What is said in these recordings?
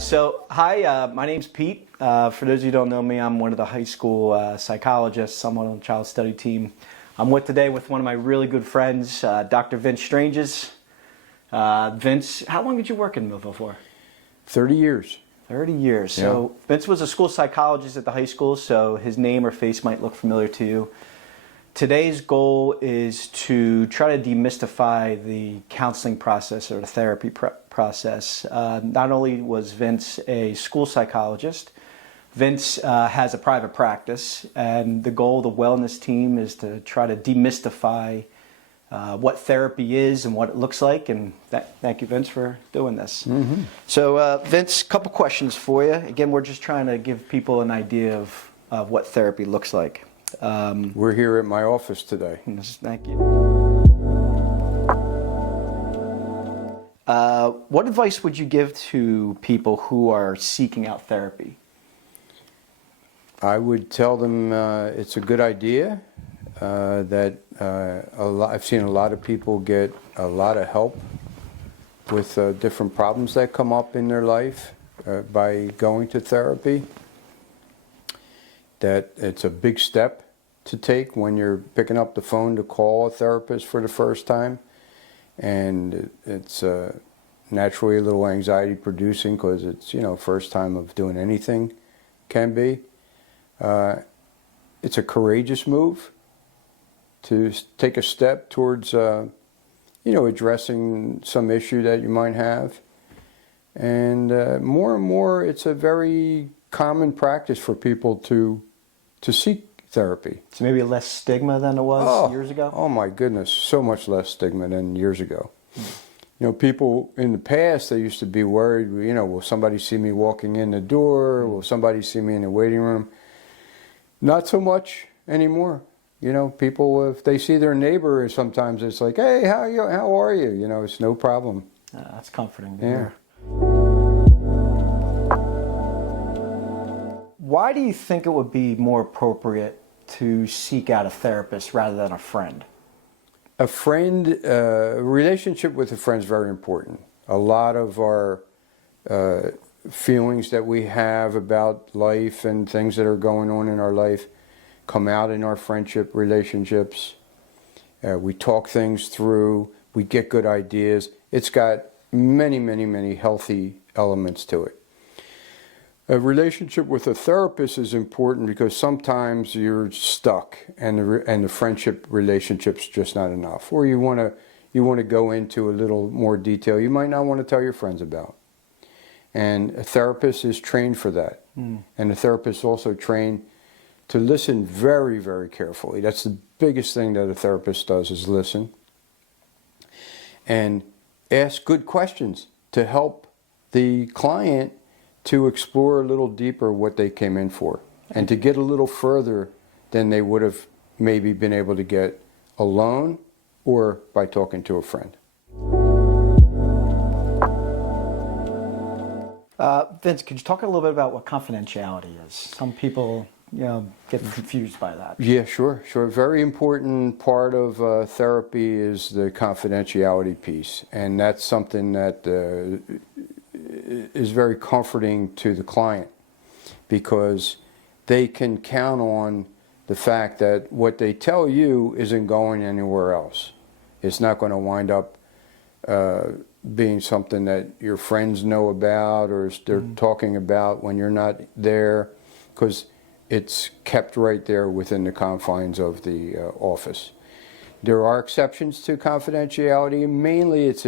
My name's Pete. For those of you who don't know me, I'm one of the high school psychologists. I'm on the child study team. I'm today with one of my really good friends, Dr. Vince Stranges. Vince, how long did you work in Millville for? 30 years. 30 years. Yeah. So Vince was a school psychologist at the high school, so his name or face might look familiar to you. Today's goal is to try to demystify the counseling process or the therapy process. Not only was Vince a school psychologist, Vince has a private practice, and the goal of the wellness team is to try to demystify what therapy is and what it looks like. And thank you, Vince, for doing this. Mm-hmm. So, Vince, a couple questions for you. Again, we're just trying to give people an idea of what therapy looks like. We're here at my office today. Thank you. What advice would you give to people who are seeking out therapy? I would tell them it's a good idea, that I've seen a lot of people get a lot of help with different problems that come up in their life by going to therapy. That it's a big step to take when you're picking up the phone to call a therapist for the first time, and it's naturally a little anxiety producing because it's first time of doing anything can be. It's a courageous move to take a step towards addressing some issue that you might have, and more and more it's a very common practice for people to seek therapy. So maybe less stigma than it was years ago? Oh my goodness, so much less stigma than years ago. People in the past, they used to be worried, will somebody see me walking in the door? Will somebody see me in the waiting room? Not so much anymore. People, if they see their neighbor, sometimes it's like, hey, how are you? It's no problem. That's comforting to hear. Yeah. Why do you think it would be more appropriate to seek out a therapist rather than a friend? A friend, a relationship with a friend is very important. A lot of our feelings that we have about life and things that are going on in our life come out in our friendship relationships. We talk things through, we get good ideas. It's got many, many, many healthy elements to it. A relationship with a therapist is important because sometimes you're stuck and the friendship relationship's just not enough. Or you want to go into a little more detail you might not want to tell your friends about. And a therapist is trained for that. And a therapist is also trained to listen very, very carefully. That's the biggest thing that a therapist does, is listen. And ask good questions to help the client to explore a little deeper what they came in for, and to get a little further than they would have maybe been able to get alone or by talking to a friend. Vince, could you talk a little bit about what confidentiality is? Some people get confused by that. Yeah, sure. A very important part of therapy is the confidentiality piece, and that's something that is very comforting to the client, because they can count on the fact that what they tell you isn't going anywhere else. It's not going to wind up being something that your friends know about or they're talking about when you're not there, because it's kept right there within the confines of the office. There are exceptions to confidentiality. Mainly it's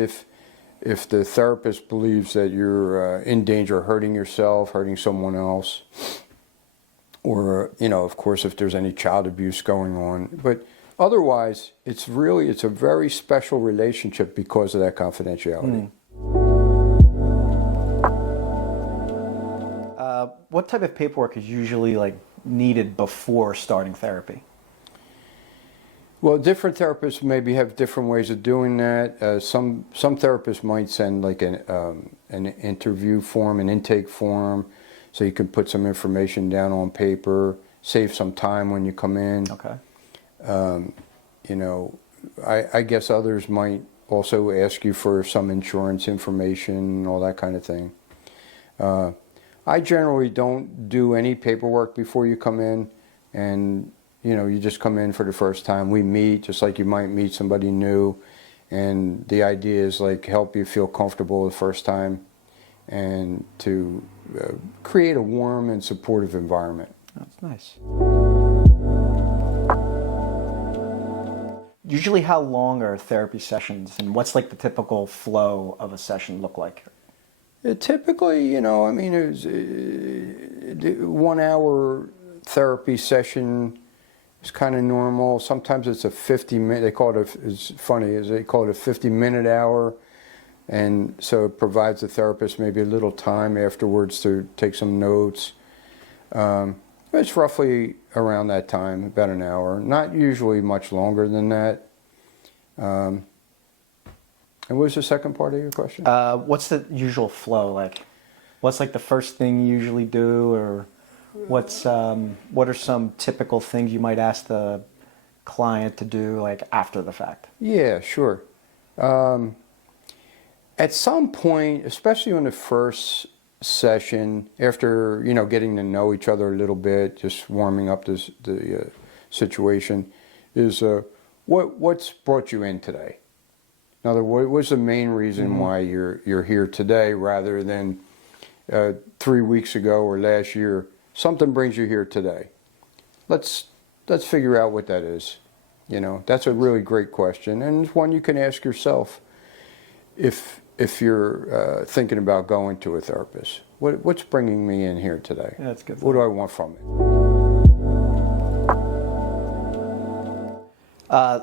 if the therapist believes that you're in danger of hurting yourself, hurting someone else, or, of course, if there's any child abuse going on. But otherwise, it's a very special relationship because of that confidentiality. What type of paperwork is usually needed before starting therapy? Well, different therapists maybe have different ways of doing that. Some therapists might send an interview form, an intake form, so you can put some information down on paper, save some time when you come in. Okay. I guess others might also ask you for some insurance information, all that kind of thing. I generally don't do any paperwork before you come in, and you just come in for the first time. We meet just like you might meet somebody new, and the idea is like help you feel comfortable the first time, and to create a warm and supportive environment. That's nice. Usually how long are therapy sessions, and what's like the typical flow of a session look like? Typically, I mean, it's a 1 hour therapy session is kind of normal. Sometimes it's a 50-minute, they call it it's funny, is they call it a 50-minute hour. And so it provides the therapist maybe a little time afterwards to take some notes. It's roughly around that time, about an hour. Not usually much longer than that. And what was the second part of your question? What's the usual flow like? What's like the first thing you usually do, or what are some typical things you might ask the client to do like after the fact? Yeah, sure. At some point, especially on the first session, after getting to know each other a little bit, just warming up the situation, is what's brought you in today? In other words, what's the main reason why you're here today, rather than 3 weeks ago or last year? Something brings you here today. Let's figure out what that is. That's a really great question, and it's one you can ask yourself if you're thinking about going to a therapist. What's bringing me in here today? Yeah, that's good. What do I want from it?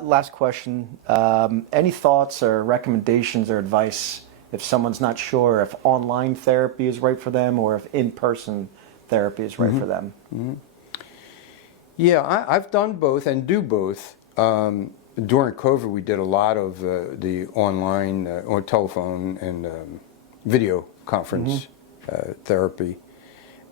Last question. Any thoughts or recommendations or advice if someone's not sure if online therapy is right for them or if in-person therapy is right for them? Yeah, I've done both and do both. During COVID, we did a lot of the online or telephone and video conference therapy.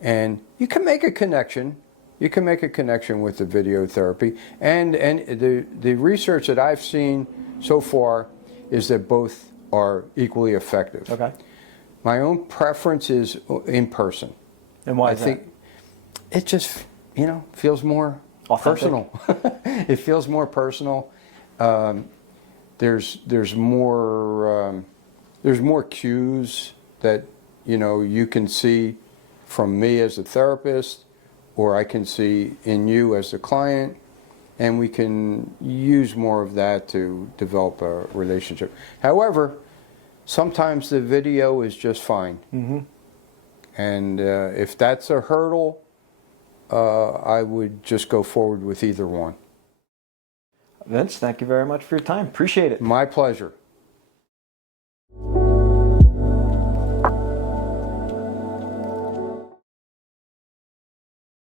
And you can make a connection. You can make a connection with the video therapy. And the research that I've seen so far is that both are equally effective. Okay. My own preference is in person. And why is that? I think it just, feels more authentic? personal. It feels more personal. There's more cues that you can see from me as a therapist, or I can see in you as the client, and we can use more of that to develop a relationship. However, sometimes the video is just fine. And if that's a hurdle, I would just go forward with either one. Vince, thank you very much for your time. Appreciate it. My pleasure.